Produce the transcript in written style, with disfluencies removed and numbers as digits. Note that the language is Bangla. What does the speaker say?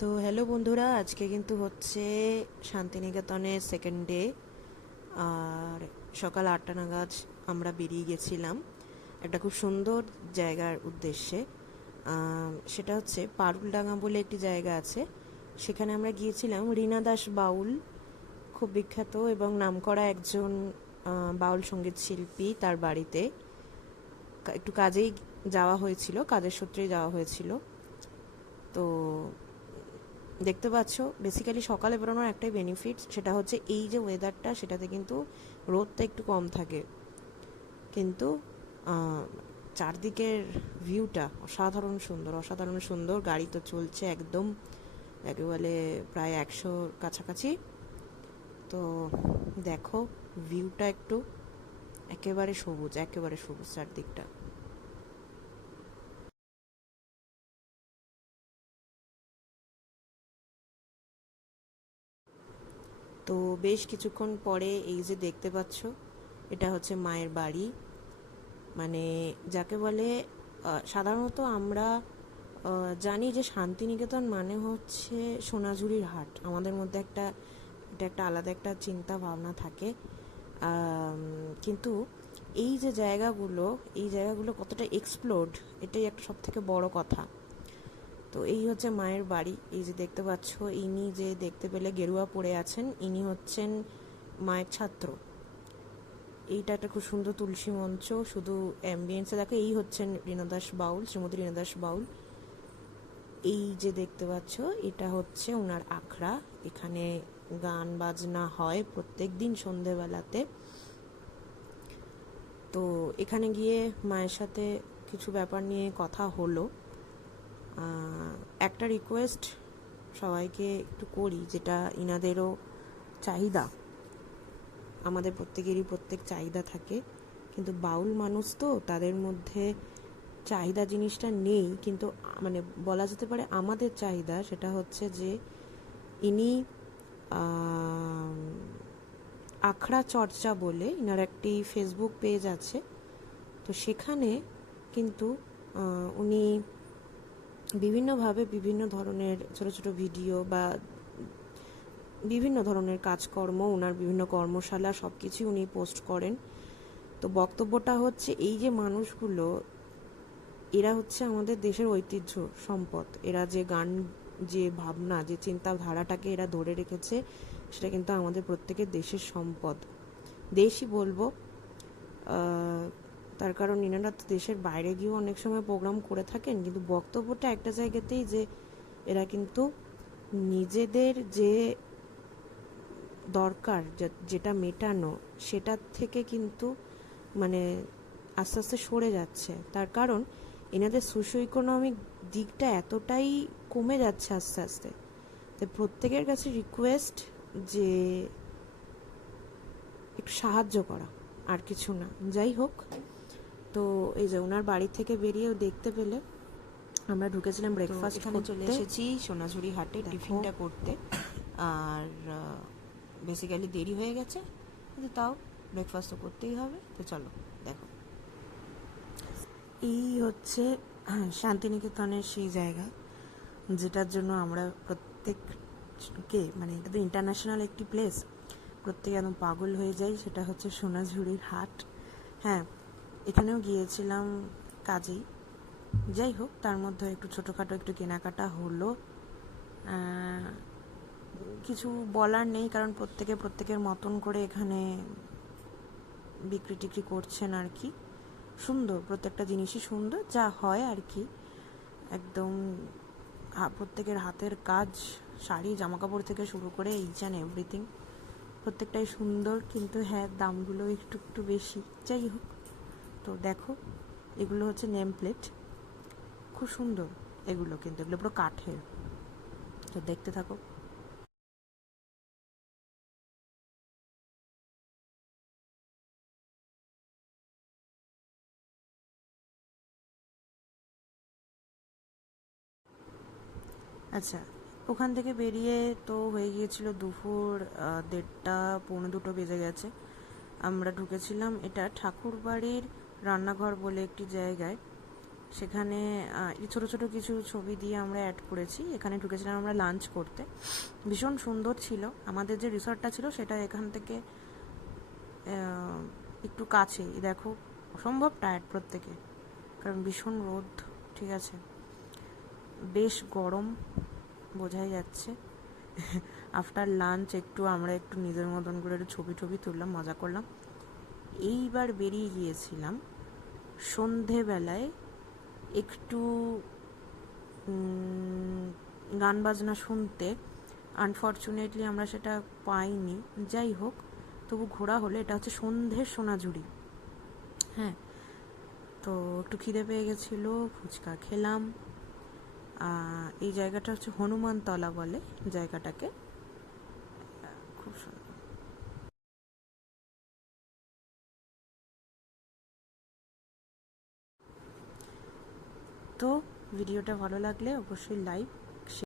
তো হ্যালো বন্ধুরা, আজকে কিন্তু হচ্ছে শান্তিনিকেতনের সেকেন্ড ডে। আর সকাল 8টা নাগাদ আমরা বেরিয়ে গেছিলাম একটা খুব সুন্দর জায়গার উদ্দেশ্যে। সেটা হচ্ছে পারুলডাঙ্গা বলে একটি জায়গা আছে। সেখানে আমরা গিয়েছিলাম রীনা দাস বাউল, খুব বিখ্যাত এবং নামকরা একজন বাউল সঙ্গীত শিল্পী, তার বাড়িতে একটু কাজেই যাওয়া হয়েছিল, কাজের সূত্রেই যাওয়া হয়েছিল। তো দেখতে পাচ্ছ, বেসিক্যালি সকালে বেরোনোর একটাই বেনিফিট, সেটা হচ্ছে এই যে ওয়েদারটা, সেটাতে কিন্তু রোদটা একটু কম থাকে, কিন্তু চারদিকের ভিউটা অসাধারণ সুন্দর, অসাধারণ সুন্দর। গাড়ি তো চলছে একদম একেবারে প্রায় 100 কাছাকাছি। তো দেখো ভিউটা একটু, একেবারে সবুজ, একেবারে সবুজ চারদিকটা। তো বেশ কিছুক্ষণ পরে এই যে দেখতে পাচ্ছ, এটা হচ্ছে মায়ের বাড়ি। মানে যাকে বলে, সাধারণত আমরা জানি যে শান্তিনিকেতন মানে হচ্ছে সোনাঝুরির হাট। আমাদের মধ্যে এটা একটা আলাদা একটা চিন্তা ভাবনা থাকে। কিন্তু এই জায়গাগুলো কতটা এক্সপ্লোর্ড, এটাই একটা সব থেকে বড় কথা। তো এই হচ্ছে মায়ের বাড়ি। এই যে দেখতে পাচ্ছ, ইনি যে দেখতে পেলে গেরুয়া পরে আছেন, ইনি হচ্ছেন মায়ের ছাত্র। এইটা একটা খুব সুন্দর তুলসী মঞ্চ, শুধু অ্যাম্বিয়েন্সে দেখো। এই হচ্ছেন রীনা দাস বাউল, শ্রীমতী রীনা দাস বাউল। এই যে দেখতে পাচ্ছ, এটা হচ্ছে ওনার আখড়া। এখানে গান বাজনা হয় প্রত্যেক দিন সন্ধেবেলাতে। তো এখানে গিয়ে মায়ের সাথে কিছু ব্যাপার নিয়ে কথা হলো। একটা রিকোয়েস্ট সবাইকে একটু করি, যেটা ইনাদেরও চাহিদা। আমাদের প্রত্যেকেরই প্রত্যেক চাহিদা থাকে, কিন্তু বাউল মানুষ তো তাদের মধ্যে চাহিদা জিনিসটা নেই। কিন্তু মানে বলা যেতে পারে আমাদের চাহিদা সেটা হচ্ছে যে ইনি আখড়া চর্চা বলে ইনার একটি ফেসবুক পেজ আছে। তো সেখানে কিন্তু উনি বিভিন্নভাবে বিভিন্ন ধরনের ছোট ছোট ভিডিও বা বিভিন্ন ধরনের কাজকর্ম, ওনার বিভিন্ন কর্মশালা, সব কিছুই উনি পোস্ট করেন। তো বক্তব্যটা হচ্ছে এই যে মানুষগুলো, এরা হচ্ছে আমাদের দেশের ঐতিহ্য সম্পদ। এরা যে গান, যে ভাবনা, যে চিন্তাধারাটাকে এরা ধরে রেখেছে, সেটা কিন্তু আমাদের প্রত্যেকের দেশের সম্পদ। দেশই বলবো, তার কারণ ইনারা তো দেশের বাইরে গিয়েও অনেক সময় প্রোগ্রাম করে থাকেন, কিন্তু বক্তব্যটা একটা জায়গাতেই যে এরা কিন্তু নিজেদের যে দরকার, যেটা মেটানো, সেটার থেকে কিন্তু মানে আস্তে আস্তে সরে যাচ্ছে। তার কারণ এনাদের সোশিও ইকোনমিক দিকটা এতটাই কমে যাচ্ছে আস্তে আস্তে। তাই প্রত্যেকের কাছে রিকোয়েস্ট যে একটু সাহায্য করা, আর কিছু না। যাই হোক, তো এই যে ওনার বাড়ি থেকে বেরিয়েও দেখতে পেলে আমরা ঢুকেছিলাম ব্রেকফাস্ট এখানে চলে এসেছি সোনাঝুরি হাটে টিফিনটা করতে। আর বেসিক্যালি দেরি হয়ে গেছে, কিন্তু তাও ব্রেকফাস্ট তো করতেই হবে। তো চলো দেখো, এই হচ্ছে শান্তিনিকেতনের সেই জায়গা যেটার জন্য আমরা প্রত্যেককে, মানে এটা তো ইন্টারন্যাশনাল একটি প্লেস, প্রত্যেকে একদম পাগল হয়ে যাই। সেটা হচ্ছে সোনাঝুরির হাট। হ্যাঁ, এখানেও গিয়েছিলাম কাজেই। যাই হোক, তার মধ্যে একটু ছোটোখাটো একটু কেনাকাটা হলো। কিছু বলার নেই, কারণ প্রত্যেকে প্রত্যেকের মতন করে এখানে বিক্রি টিক্রি করছেন আর কি। সুন্দর, প্রত্যেকটা জিনিসই সুন্দর যা হয় আর কি। একদম প্রত্যেকের হাতের কাজ, শাড়ি জামাকাপড় থেকে শুরু করে ইচ অ্যান্ড এভরিথিং প্রত্যেকটাই সুন্দর, কিন্তু হ্যাঁ দামগুলো একটু একটু বেশি। যাই হোক, তো দেখো এগুলো হচ্ছে নেম প্লেট, খুব সুন্দর এগুলো, কিন্তু এগুলো পুরো কাঠের। তো দেখতে থাকো। আচ্ছা, ওখান থেকে বেরিয়ে তো হয়ে গিয়েছিল দুপুর 1:30, 1:45 বেজে গেছে। আমরা ঢুকেছিলাম এটা ঠাকুরবাড়ির রান্নাঘর বলে একটি জায়গায়। সেখানে এই ছোটো ছোটো কিছু ছবি দিয়ে আমরা অ্যাড করেছি। এখানে ঢুকেছিলাম আমরা লাঞ্চ করতে, ভীষণ সুন্দর ছিল। আমাদের যে রিসর্টটা ছিল সেটা এখান থেকে একটু কাছেই। দেখো অসম্ভব টায়ার্ড প্রত্যেকে, কারণ ভীষণ রোদ, ঠিক আছে, বেশ গরম বোঝাই যাচ্ছে। আফটার লাঞ্চ আমরা একটু নিজের মতন করে একটু ছবি টবি তুললাম, মজা করলাম। এইবার বেরিয়ে গিয়েছিলাম সন্ধেবেলায় একটু গান বাজনা শুনতে। আনফর্চুনেটলি আমরা সেটা পাইনি, যাই হোক তবু ঘোরা হলে। এটা হচ্ছে সন্ধ্যের সোনাঝুরি। হ্যাঁ, তো একটু খিদে পেয়ে গেছিলো, ফুচকা খেলাম। এই জায়গাটা হচ্ছে হনুমানতলা বলে জায়গাটাকে, খুব সুন্দর। তো ভিডিওটা ভালো লাগলে অবশ্যই লাইক